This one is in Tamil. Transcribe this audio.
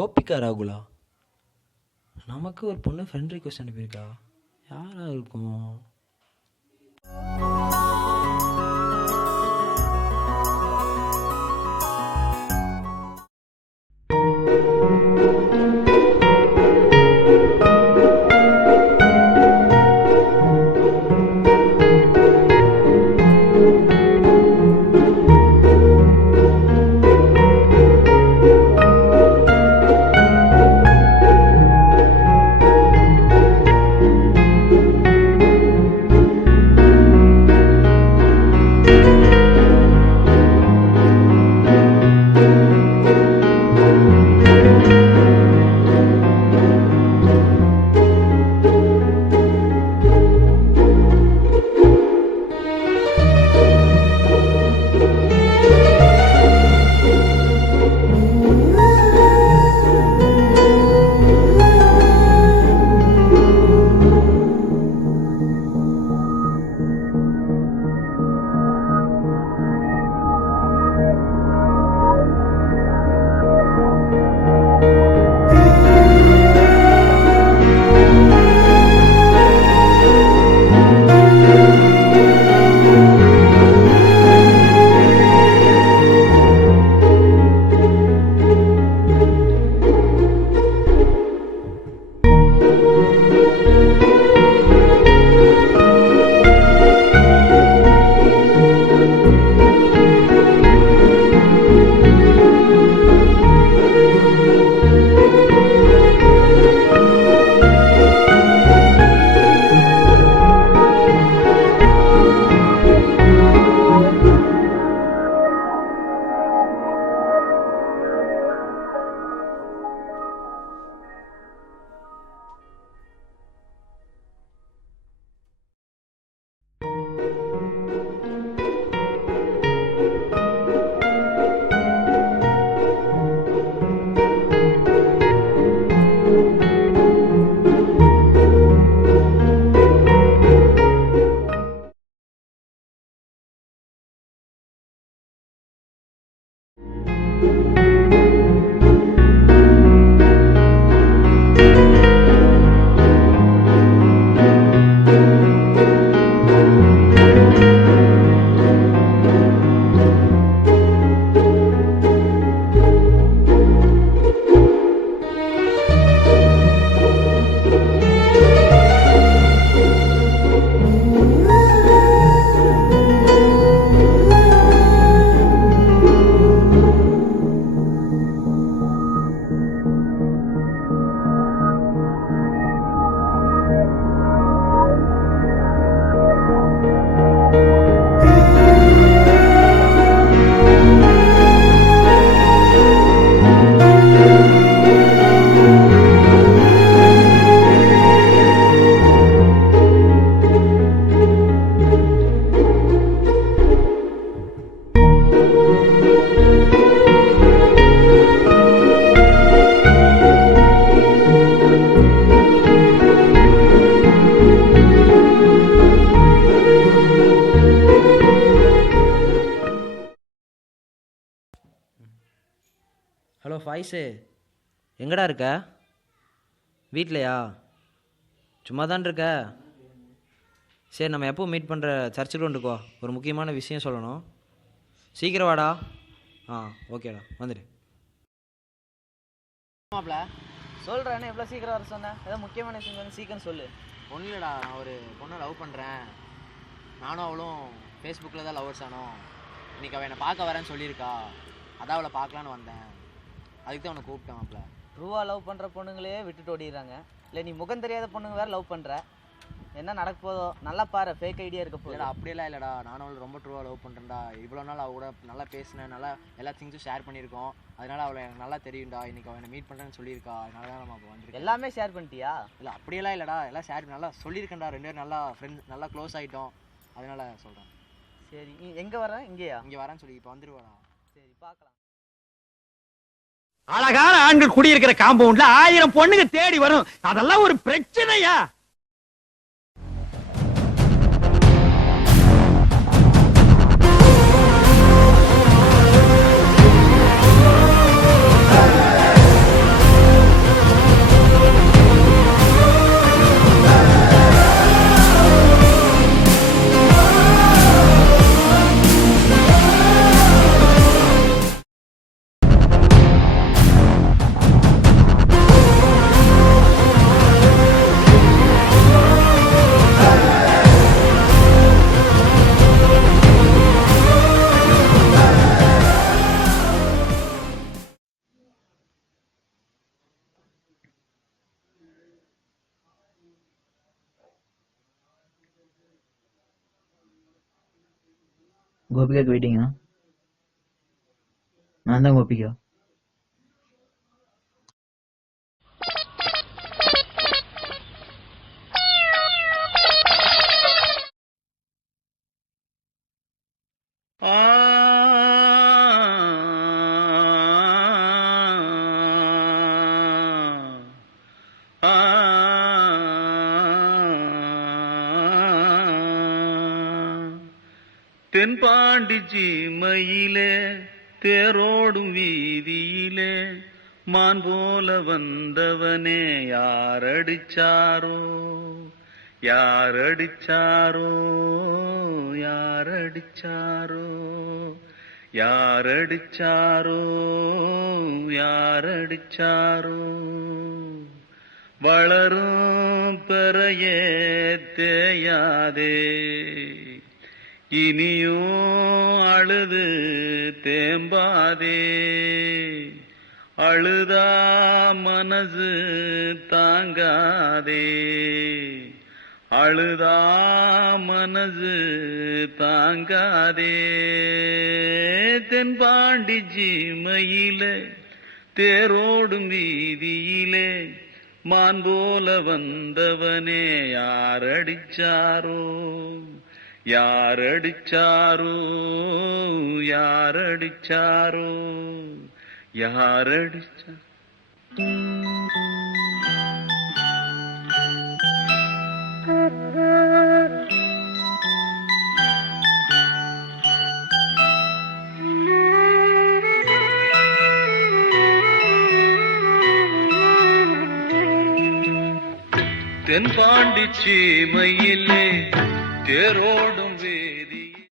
கோபிகா ராகுலா. நமக்கு ஒரு பொண்ணு ஃப்ரெண்ட் ரிக்வெஸ்ட் அனுப்பியிருக்கா. யாரா இருக்கும்? ஹலோ ஃபாய்ஸு, எங்கடா இருக்க? வீட்லையா? சும்மா தான் இருக்க? சரி, நம்ம எப்போ மீட் பண்ணுற சர்ச்சுக்கு வந்துக்கோ. ஒரு முக்கியமான விஷயம் சொல்லணும். சீக்கிரம் வாடா. ஓகேடா, வந்துடு. மாப்ள சொல்கிறேன்னு எவ்வளோ சீக்கிரம் வர சொன்னேன்? ஏதோ முக்கியமான விஷயம் வந்து சீக்கிரம் சொல்லு. ஒன்றும் இல்லைடா, நான் ஒரு பொண்ணை லவ் பண்ணுறேன். நானும் அவளும் ஃபேஸ்புக்கில் தான் லவ்வர்ஸ் ஆனோம். இன்றைக்கி அவள் என்னை பார்க்க வரேன்னு சொல்லியிருக்கா. அதான் அவளை பார்க்கலான்னு வந்தேன். அதுக்கு தான் அவனை கூப்பிட்டேன் மாப்ள. ட்ரூவாக லவ் பண்ணுற பொண்ணுங்களே விட்டுட்டு ஓடிடுறாங்க. இல்லை நீ முகம் தெரியாத பொண்ணுங்க வேறு லவ் பண்ணுற. என்ன நடக்க போதோ நல்லா பாரு. ஃபேக் ஐடியா இருக்க போதுடா. அப்படியெல்லாம் இல்லைடா, நானும் அவளை ரொம்ப ட்ரூவாக லவ் பண்ணுறேன்டா. இவ்வளோ நாள் அவள் கூட நல்லா பேசினேன், நல்லா எல்லா திங்ஸும் ஷேர் பண்ணியிருக்கோம். அதனால் அவளை எனக்கு நல்லா தெரியும்டா. இன்றைக்கி அவனை மீட் பண்ணுறேன்னு சொல்லியிருக்கா. அதனால தான் நம்ம அப்போ வந்துருக்கேன். எல்லாமே ஷேர் பண்ணிட்டியா? இல்லை அப்படியெல்லாம் இல்லைடா, எல்லாம் ஷேர் நல்லா சொல்லியிருக்கேன்டா. 2 பேரும் நல்லா ஃப்ரெண்ட்ஸ், நல்லா க்ளோஸ் ஆகிட்டோம். அதனால் சொல்கிறேன். சரி, நீ எங்கே வர? இங்கேயா? இங்கே வரேன்னு சொல்லி இப்போ வந்துடுவாடா. சரி, பார்க்கலாம். அழகான ஆண்கள் குடியிருக்கிற காம்பவுண்ட்ல 1000 பொண்ணுங்க தேடி வரும். அதெல்லாம் ஒரு பிரச்சனையா? கோபிகாக்கு வெயிட்டிங்கா? நான் தான் கோபிகா. தென்பாண்டி சீமையிலே தேரோடும் வீதியிலே மான் போல வந்தவனே யாரடிச்சாரோ யாரடிச்சாரோ யாரடிச்சாரோ யாரடிச்சாரோ யாரடிச்சாரோ வளரும் பெறையே தேயாதே இனியும் அழுது தேம்பாதே அழுதா மனசு தாங்காதே அழுதா மனசு தாங்காதே தென்பாண்டி சீமையிலே தேரோடும் வீதியிலே மான் போல வந்தவனே யாரடிச்சாரோ யாரடிச்சாரோ யாரடிச்சாரோ யாரடிச்சா தென்பாண்டி சீமையிலே தேரோடும்